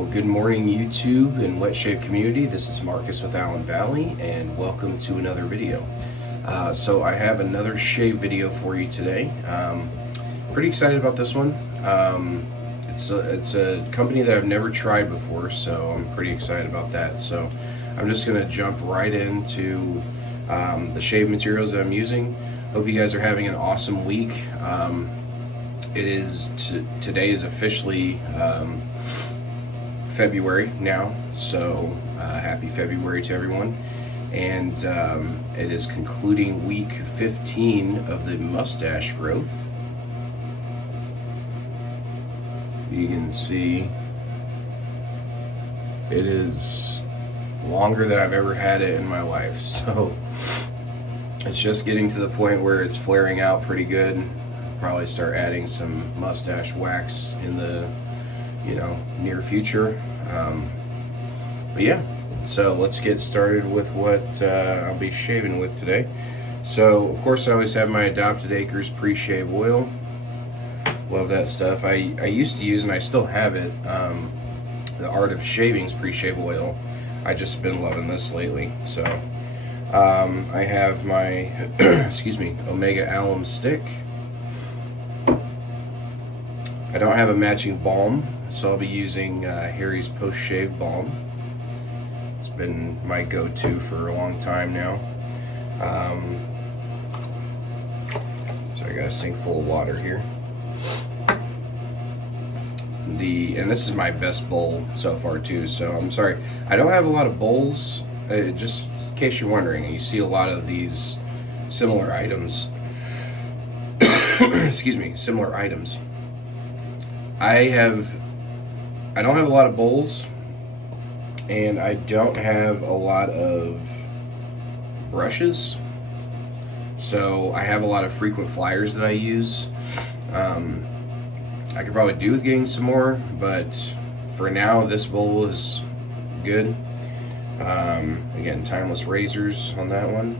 Well, good morning, YouTube and Wet Shave community. This is Marcus with AllenValley, and welcome to another video. So I have another shave video for you today. Pretty excited about this one. It's a company that I've never tried before, so I'm pretty excited about that. So I'm just gonna jump right into the shave materials that I'm using. Hope you guys are having an awesome week. Today is officially February now, so happy February to everyone. And it is concluding week 15 of the mustache growth. You can see it is longer than I've ever had it in my life, so it's just getting to the point where it's flaring out pretty good. Probably start adding some mustache wax in the near future. But yeah, so let's get started with what I'll be shaving with today. So of course I always have my Adopted Acres pre-shave oil. Love that stuff. I used to use, and I still have it, the Art of Shaving's pre-shave oil. I just been loving this lately. So I have my Omega Alum stick. I don't have a matching balm, so I'll be using Harry's post-shave balm. It's been my go-to for a long time now. So I got a sink full of water here. And this is my best bowl so far too, so I'm sorry. I don't have a lot of bowls, just in case you're wondering. You see a lot of these similar items. Similar items. I don't have a lot of bowls, and I don't have a lot of brushes, so I have a lot of frequent flyers that I use. I could probably do with getting some more, but for now this bowl is good. Again, timeless razors on that one.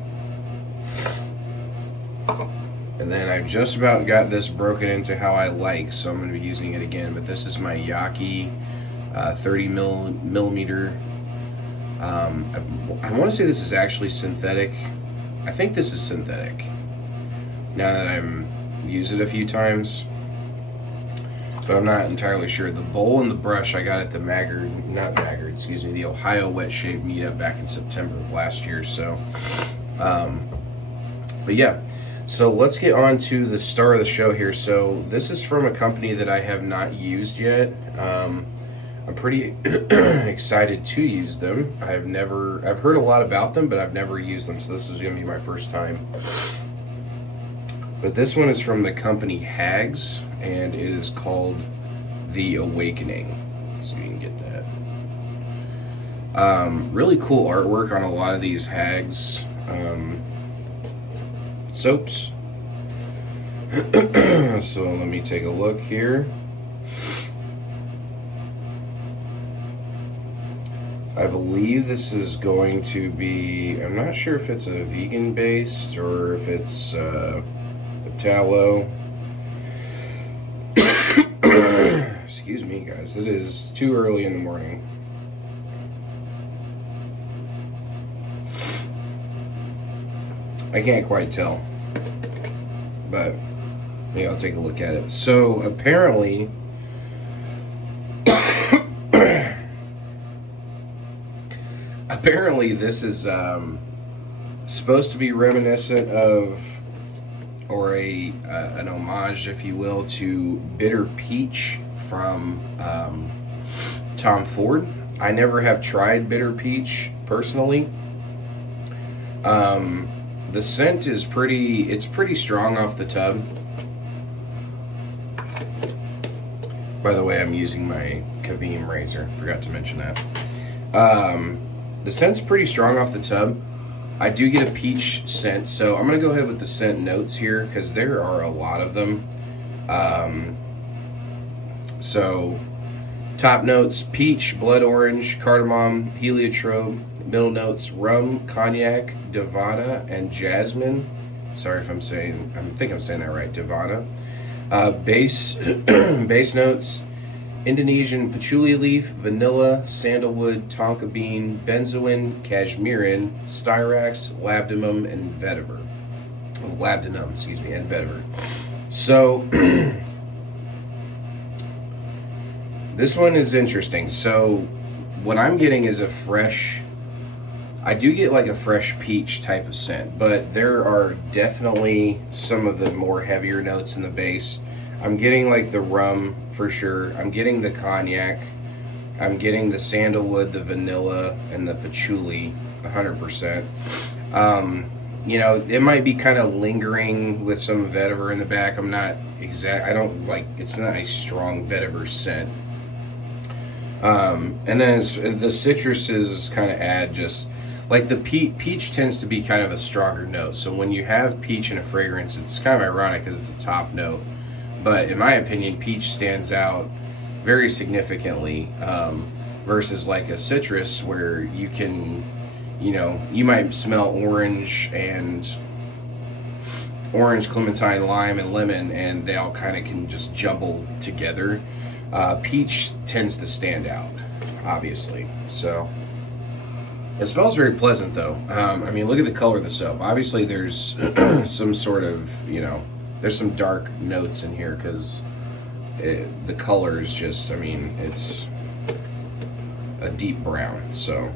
And then I've just about got this broken into how I like, so I'm going to be using it again. But this is my Yaki 30 millimeter. I want to say this is actually synthetic. I think this is synthetic. Now that I've used it a few times, but I'm not entirely sure. The bowl and the brush I got at the the Ohio Wet Shave meetup back in September of last year. So, but yeah. So let's get on to the star of the show here. So this is from a company that I have not used yet. I'm pretty excited to use them. I've heard a lot about them, but I've never used them. So this is going to be my first time. But this one is from the company HAGS, and it is called The Awakening. So you can get that. Really cool artwork on a lot of these HAGS soaps. So let me take a look here. I believe this is going to be, I'm not sure if it's a vegan based or if it's a tallow. Excuse me guys, it is too early in the morning. I can't quite tell, but maybe I'll take a look at it. So apparently, this is supposed to be reminiscent of, or an homage, if you will, to Bitter Peach from Tom Ford. I never have tried Bitter Peach personally. The scent is pretty strong off the tub. By the way, I'm using my Kavim razor, forgot to mention that. The scent's pretty strong off the tub. I do get a peach scent, so I'm going to go ahead with the scent notes here, because there are a lot of them. So, top notes: peach, blood orange, cardamom, heliotrope. Middle notes: rum, cognac, Divana, and jasmine. Sorry if I think I'm saying that right, Divana. Base notes: Indonesian patchouli leaf, vanilla, sandalwood, tonka bean, benzoin, cashmerean, styrax, labdanum, and vetiver. Labdanum, excuse me, and vetiver. So this one is interesting. So what I'm getting is a fresh, I do get like a fresh peach type of scent, but there are definitely some of the more heavier notes in the base. I'm getting like the rum for sure. I'm getting the cognac. I'm getting the sandalwood, the vanilla, and the patchouli 100%. You know, it might be kind of lingering with some vetiver in the back. I'm not exact. I don't like, it's not a strong vetiver scent. And then the citruses kind of add just like the peach tends to be kind of a stronger note. So when you have peach in a fragrance, it's kind of ironic because it's a top note. But in my opinion, peach stands out very significantly versus like a citrus where you can, you know, you might smell orange, clementine, lime, and lemon, and they all kind of can just jumble together. Peach tends to stand out, obviously. So it smells very pleasant, though. I mean, look at the color of the soap. Obviously, there's some sort of, you know, there's some dark notes in here because the color is just, I mean, it's a deep brown. So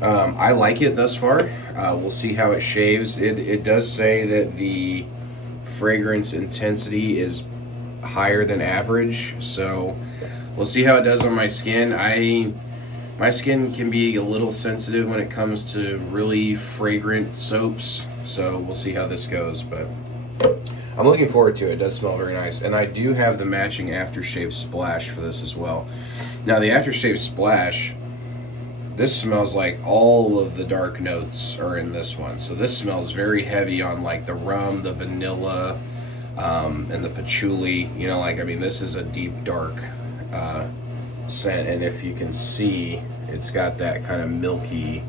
I like it thus far. We'll see how it shaves. It does say that the fragrance intensity is higher than average, so we'll see how it does on my skin. My skin can be a little sensitive when it comes to really fragrant soaps, so we'll see how this goes, but I'm looking forward to it. It does smell very nice, and I do have the matching aftershave splash for this as well. Now the aftershave splash, this smells like all of the dark notes are in this one, so this smells very heavy on like the rum, the vanilla, and the patchouli. You know, like, I mean, this is a deep dark scent, and if you can see, it's got that kind of milky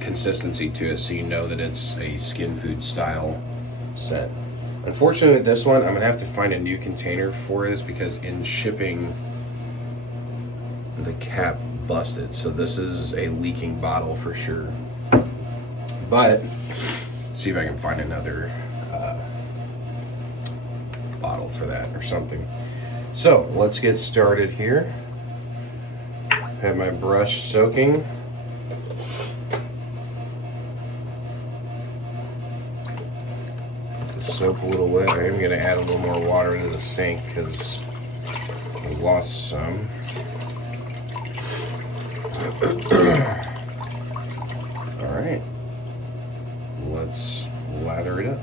consistency to it, so you know that it's a skin food style scent. Unfortunately with this one, I'm gonna have to find a new container for this because in shipping the cap busted, so this is a leaking bottle for sure, but see if I can find another bottle for that or something. So let's get started here. Have my brush soaking. The soap a little wet. I am going to add a little more water into the sink because I lost some. Alright, let's lather it up.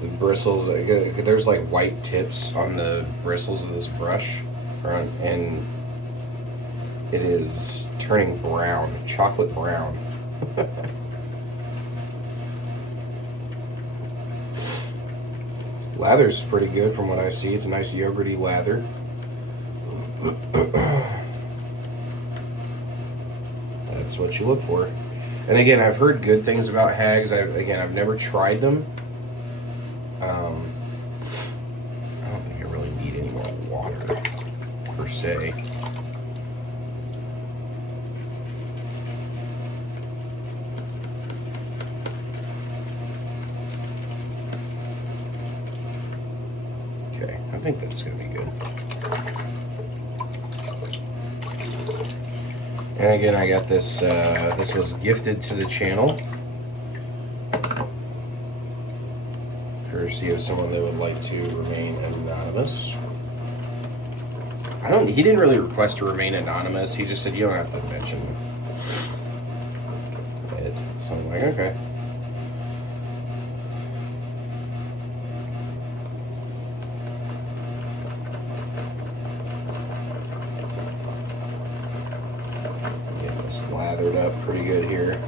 The bristles, there's like white tips on the bristles of this brush, and it is turning brown, chocolate brown. Lather's pretty good from what I see. It's a nice yogurty lather. That's what you look for. And again, I've heard good things about HAGS. I've never tried them. I don't think I really need any more water, per se. Okay, I think that's going to be good. And again, I got this, this was gifted to the channel, courtesy of someone that would like to remain anonymous. He didn't really request to remain anonymous, he just said you don't have to mention it. So I'm like, okay. Lathered up pretty good here.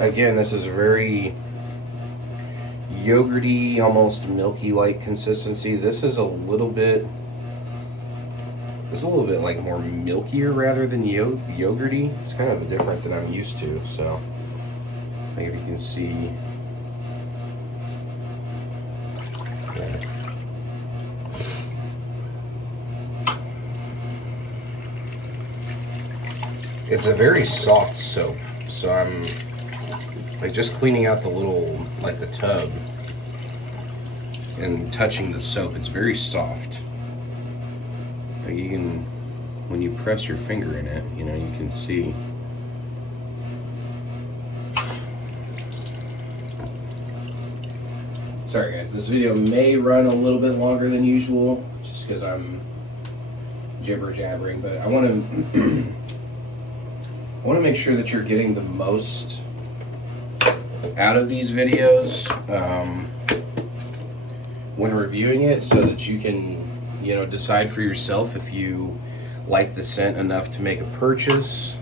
Again, this is a very yogurty, almost milky-like consistency. This is a little bit It's a little bit like more milkier rather than yogurty. It's kind of different than I'm used to. So, like if you can see, yeah. It's a very soft soap. So I'm like just cleaning out the little, like the tub and touching the soap. It's very soft. Like you can, when you press your finger in it, you know, you can see. Sorry guys, this video may run a little bit longer than usual, just because I'm jibber jabbering, but I want to I want to make sure that you're getting the most out of these videos when reviewing it, so that you can, you know, decide for yourself if you like the scent enough to make a purchase.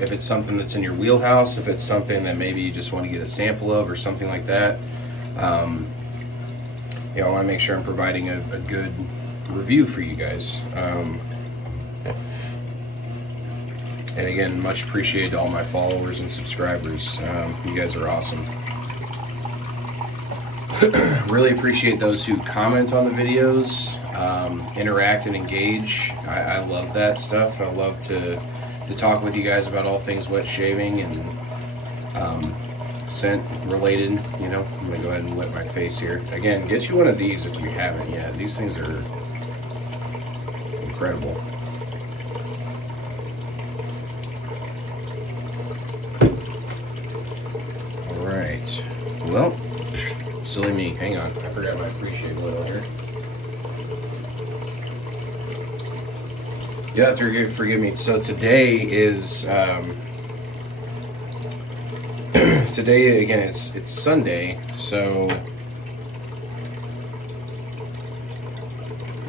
If it's something that's in your wheelhouse, if it's something that maybe you just want to get a sample of or something like that. You know, I want to make sure I'm providing a good review for you guys. And again, much appreciated to all my followers and subscribers. You guys are awesome. Really appreciate those who comment on the videos, interact and engage. I love that stuff. I love to talk with you guys about all things wet shaving and scent related. You know, I'm gonna go ahead and wet my face here. Again, get you one of these if you haven't yet. These things are incredible. All right. Well, silly me. Hang on. I forgot my appreciate oil here. You have to forgive me. So today is today again. It's Sunday, so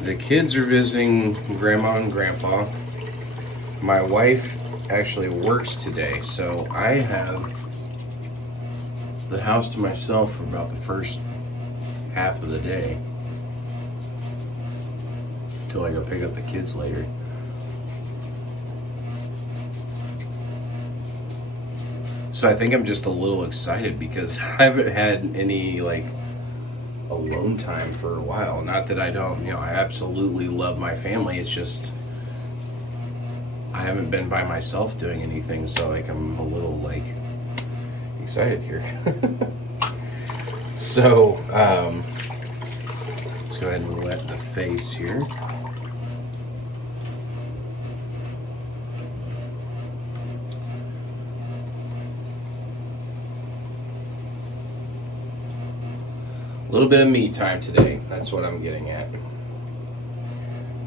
the kids are visiting Grandma and Grandpa. My wife actually works today, so I have the house to myself for about the first half of the day until I go pick up the kids later. So I think I'm just a little excited because I haven't had any like alone time for a while. Not that I don't, you know, I absolutely love my family. It's just I haven't been by myself doing anything, so like I'm a little like excited here. So let's go ahead and wet the face here. A little bit of me time today. That's what I'm getting at.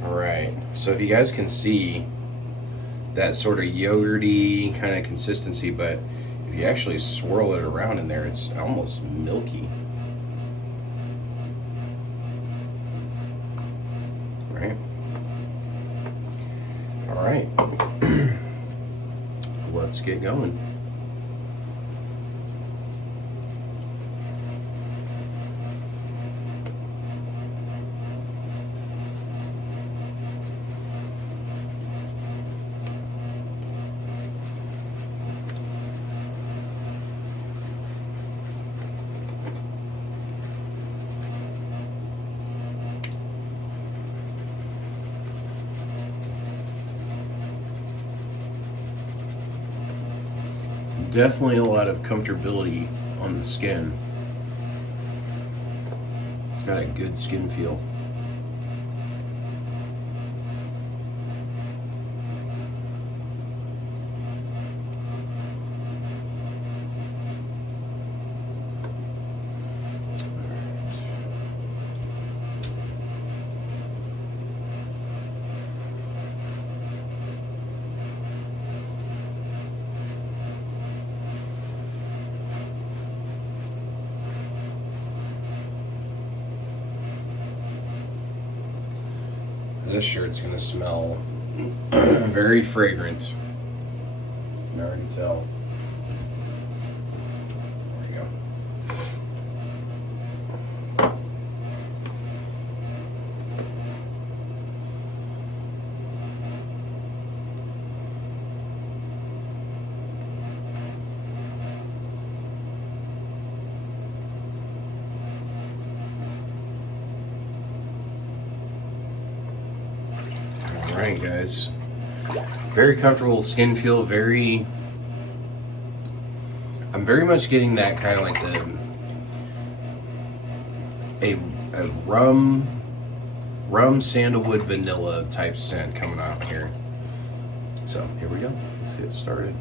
All right. So if you guys can see that sort of yogurty kind of consistency, but if you actually swirl it around in there, it's almost milky. Right? All right. Let's get going. Definitely a lot of comfortability on the skin. It's got a good skin feel. This shirt's gonna smell very fragrant. I can already tell. There you go. saying, guys. Very comfortable skin feel, I'm very much getting that kind of like a rum sandalwood vanilla type scent coming out here. So here we go. Let's get started.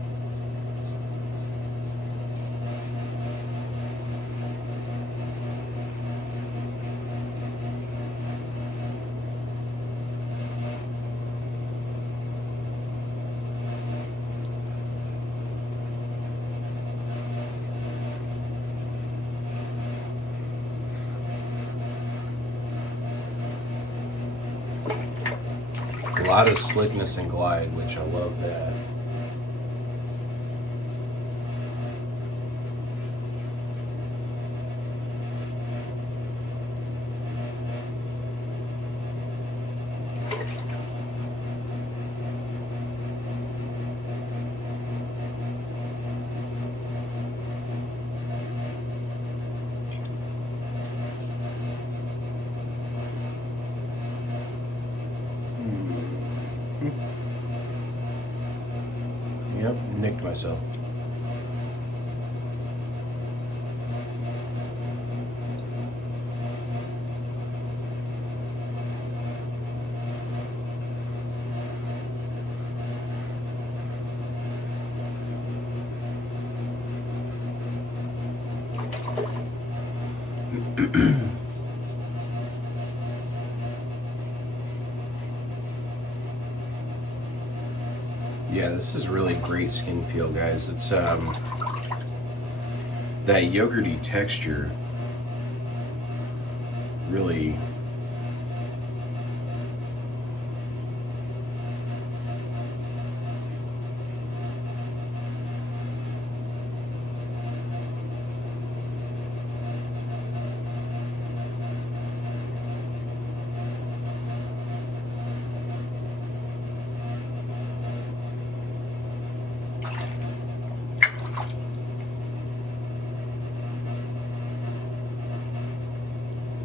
A lot of slickness and glide, which I love that. Yep, nicked myself. Yeah, this is really great skin feel, guys. It's that yogurty texture really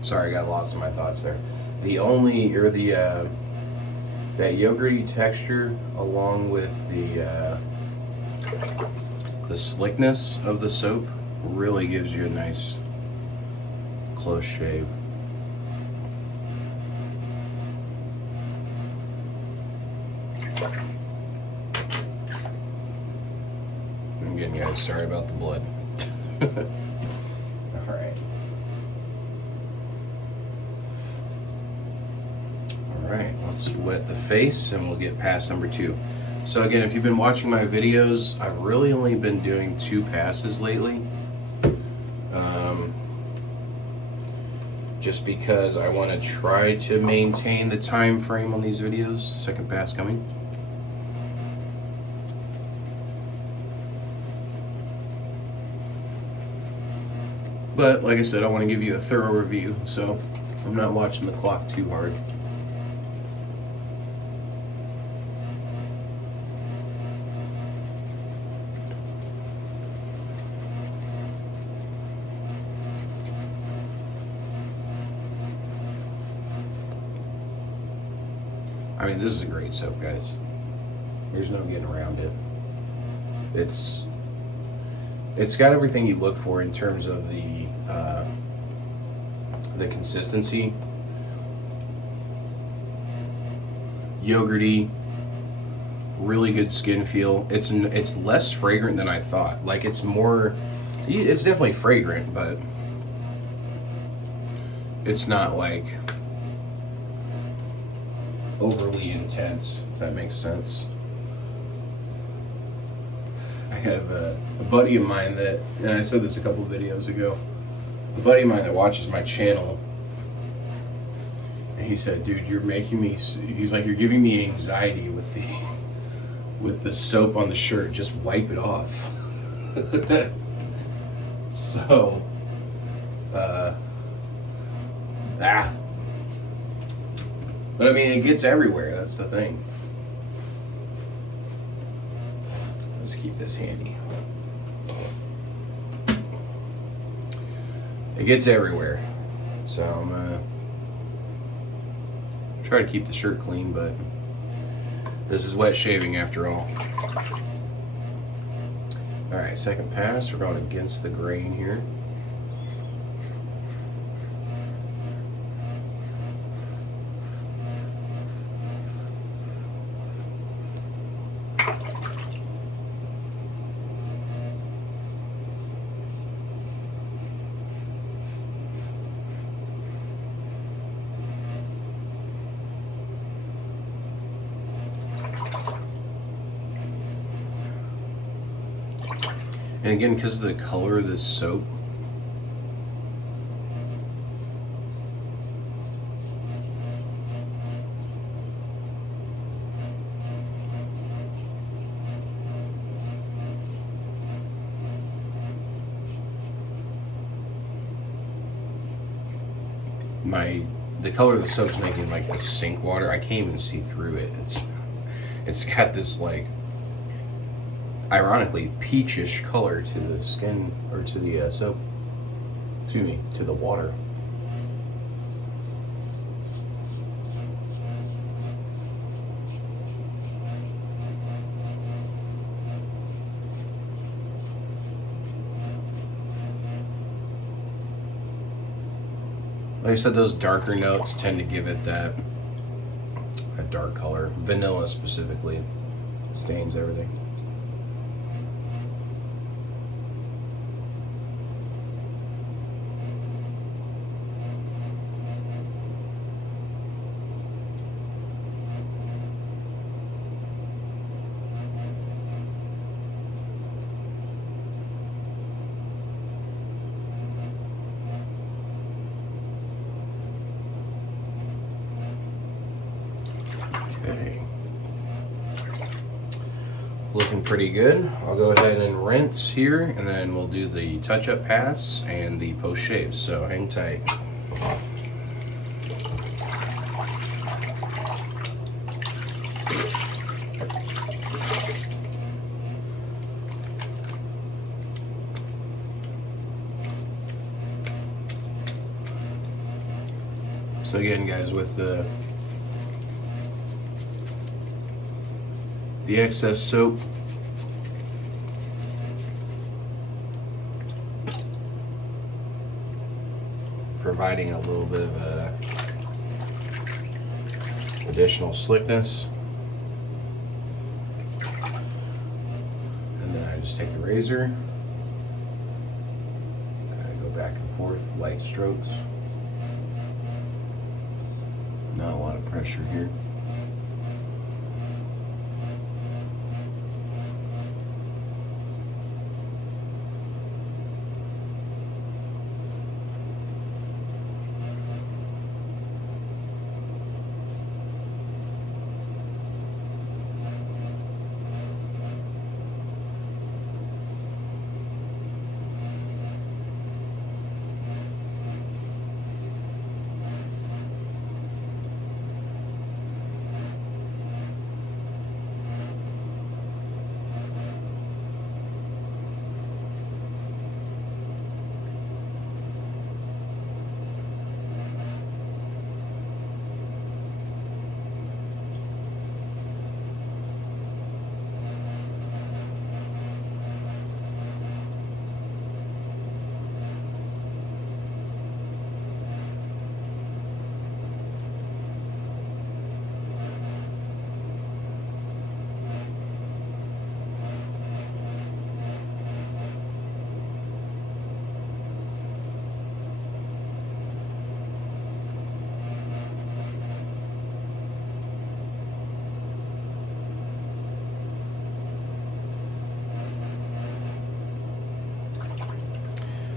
sorry, I got lost in my thoughts there. That yogurty texture, along with the slickness of the soap, really gives you a nice close shave. Again, guys, sorry about the blood. All right. Alright, let's wet the face and we'll get pass number 2. So again, if you've been watching my videos, I've really only been doing 2 passes lately. Just because I want to try to maintain the time frame on these videos. Second pass coming. But like I said, I want to give you a thorough review, so I'm not watching the clock too hard. I mean, this is a great soap, guys. There's no getting around it. It's got everything you look for in terms of the consistency. Yogurty, really good skin feel. It's less fragrant than I thought. Like, it's definitely fragrant, but it's not like overly intense, if that makes sense. I have a buddy of mine that, and I said this a couple of videos ago, a buddy of mine that watches my channel, and he said, dude, you're making me, he's like, you're giving me anxiety with the soap on the shirt, just wipe it off. So, but I mean, it gets everywhere, that's the thing. Let's keep this handy. It gets everywhere. So I'm gonna try to keep the shirt clean, but This is wet shaving after all. Alright, second pass. We're going against the grain here. And again, because of the color of this soap, the color of the soap's making like the sink water. I can't even see through it. It's got this like, ironically, peachish color to the skin, or to the soap. Excuse me, to the water. Like I said, those darker notes tend to give it that dark color. Vanilla specifically stains everything. Okay. Looking pretty good. I'll go ahead and rinse here, and then we'll do the touch-up pass and the post-shave, so hang tight. So again, guys, with the excess soap, providing a little bit of additional slickness, and then I just take the razor, kind of go back and forth, light strokes, not a lot of pressure here.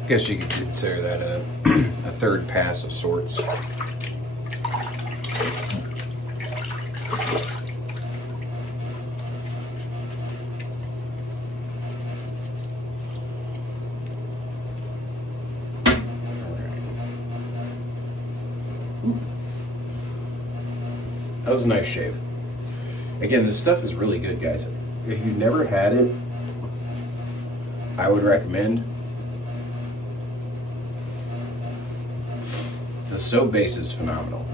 I guess you could consider that a third pass of sorts. That was a nice shave. Again, this stuff is really good, guys. If you've never had it, I would recommend. The soap base is phenomenal.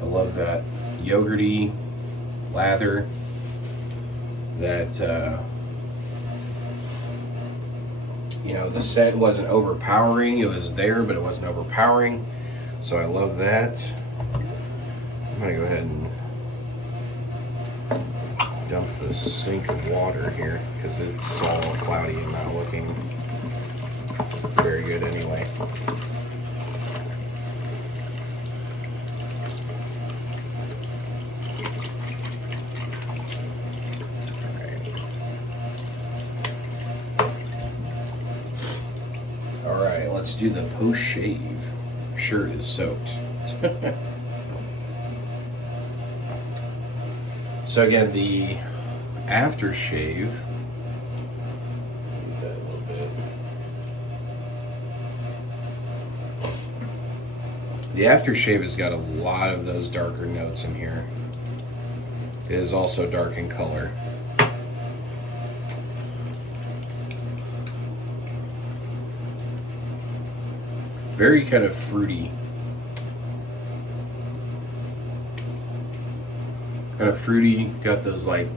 I love that yogurty lather that you know, the scent wasn't overpowering. It was there, but it wasn't overpowering. So I love that. I'm gonna go ahead and dump the sink of water here because it's all cloudy and not looking very good anyway. Alright, let's do the post shave. Shirt is soaked. So again, the aftershave. That a little bit. The aftershave has got a lot of those darker notes in here. It is also dark in color. Very kind of fruity. Kind of fruity, got those like,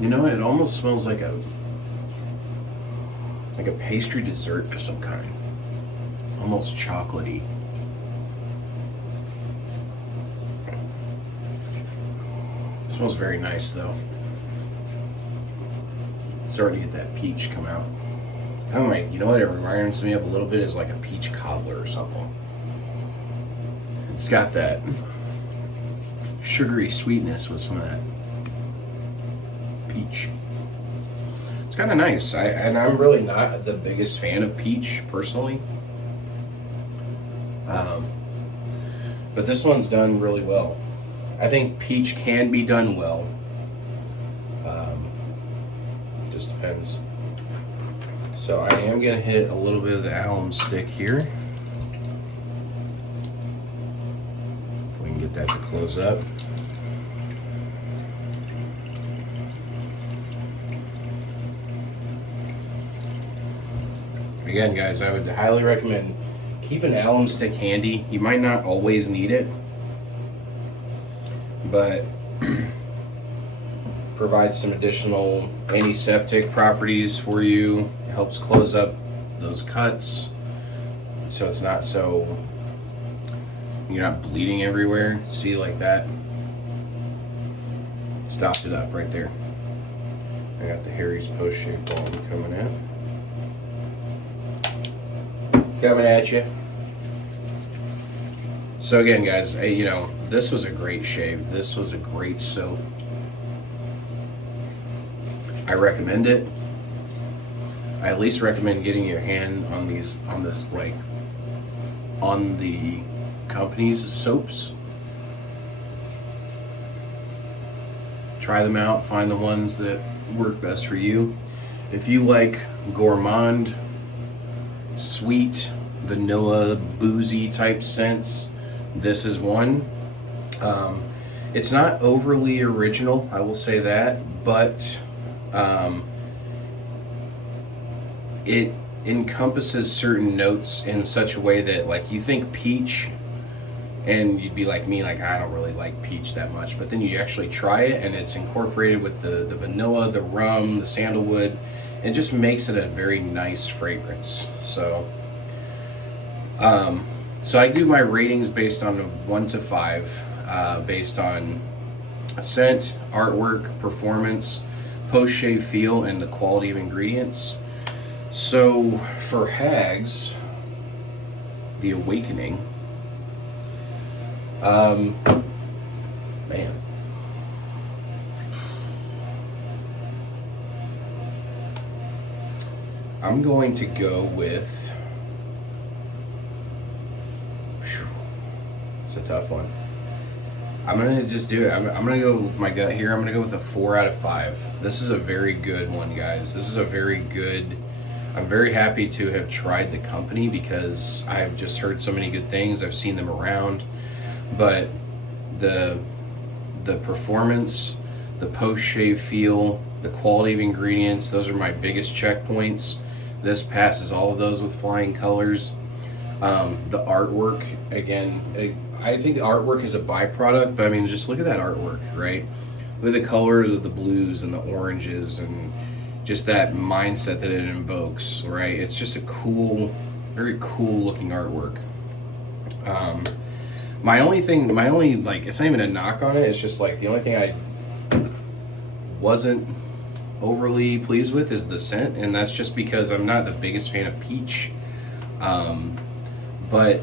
you know, it almost smells like a pastry dessert of some kind. Almost chocolatey. It smells very nice though. It's starting to get that peach come out. Kind of like, you know what it reminds me of a little bit is like a peach cobbler or something. It's got that sugary sweetness with some of that peach. It's kind of nice. And I'm really not the biggest fan of peach personally. But this one's done really well. I think peach can be done well. Just depends. So I am going to hit a little bit of the alum stick here. If we can get that to close up. Again, guys, I would highly recommend keep an alum stick handy. You might not always need it, but provides some additional antiseptic properties for you. It helps close up those cuts so it's not so, you're not bleeding everywhere. See, like that? Stopped it up right there. I got the Harry's Post Shave Balm coming in. Coming at you. So again, guys, you know, this was a great shave. This was a great soap. I recommend it. I at least recommend getting your hand on these, on this, like, on the company's soaps. Try them out. Find the ones that work best for you. If you like gourmand, sweet, vanilla, boozy type scents, this is one. It's not overly original, I will say that, but it encompasses certain notes in such a way that, like, you think peach and you'd be like me, like, I don't really like peach that much, but then you actually try it and it's incorporated with the vanilla, the rum, the sandalwood. It just makes it a very nice fragrance. So so I do my ratings based on a 1 to 5, based on scent, artwork, performance, post-shave feel, and the quality of ingredients. So for HAGS, The Awakening, man. I'm going to go with, it's a tough one. I'm gonna just do it. I'm gonna go with my gut here. I'm gonna go with a 4 out of 5. This is a very good one, guys. This is a very good, I'm very happy to have tried the company because I've just heard so many good things. I've seen them around, but the performance, the post-shave feel, the quality of ingredients, those are my biggest checkpoints. This passes all of those with flying colors. The artwork, again, I think the artwork is a byproduct, but I mean, just look at that artwork, right? Look at the colors of the blues and the oranges and just that mindset that it invokes, right? It's just a cool, very cool looking artwork. My only, like, it's not even a knock on it, it's just like the only thing I wasn't overly pleased with is the scent, and that's just because I'm not the biggest fan of peach. But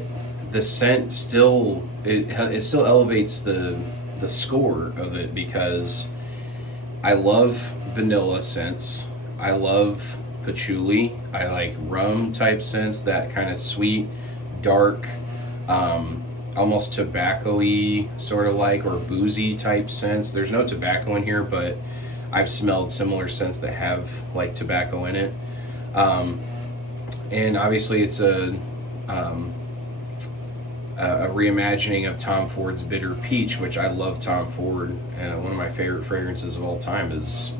the scent still, it still elevates the score of it, because I love vanilla scents. I love patchouli. I like rum type scents, that kind of sweet, dark, almost tobacco-y sort of like, or boozy type scents. There's no tobacco in here, but I've smelled similar scents that have like tobacco in it. And obviously it's a reimagining of Tom Ford's Bitter Peach, which I love Tom Ford. One of my favorite fragrances of all time is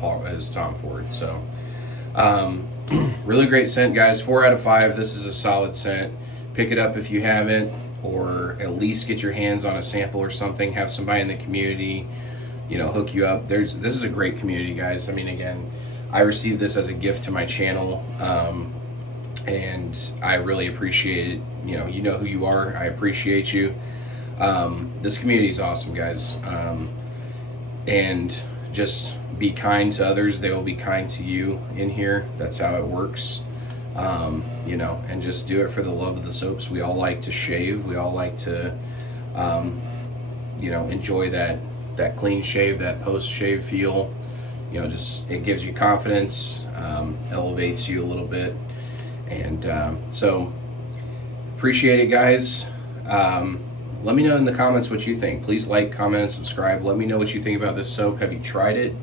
Tom Ford. So really great scent, guys. 4 out of 5. This is a solid scent. Pick it up if you haven't, or at least get your hands on a sample or something. Have somebody in the community, hook you up. This is a great community, guys. I mean, again, I received this as a gift to my channel, and I really appreciate it. You know who you are. I appreciate you. This community is awesome, guys. And just be kind to others. They will be kind to you in here. That's how it works. And just do it for the love of the soaps. We all like to shave. We all like to, enjoy that clean shave, that post-shave feel. Just it gives you confidence, elevates you a little bit. And so appreciate it, guys. Let me know in the comments what you think. Please like, comment, and subscribe. Let me know what you think about this soap. Have you tried it?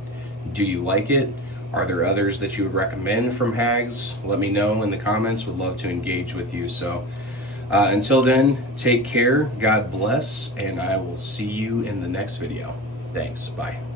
Do you like it? Are there others that you would recommend from HAGS? Let me know in the comments. Would love to engage with you. So until then, take care. God bless. And I will see you in the next video. Thanks. Bye.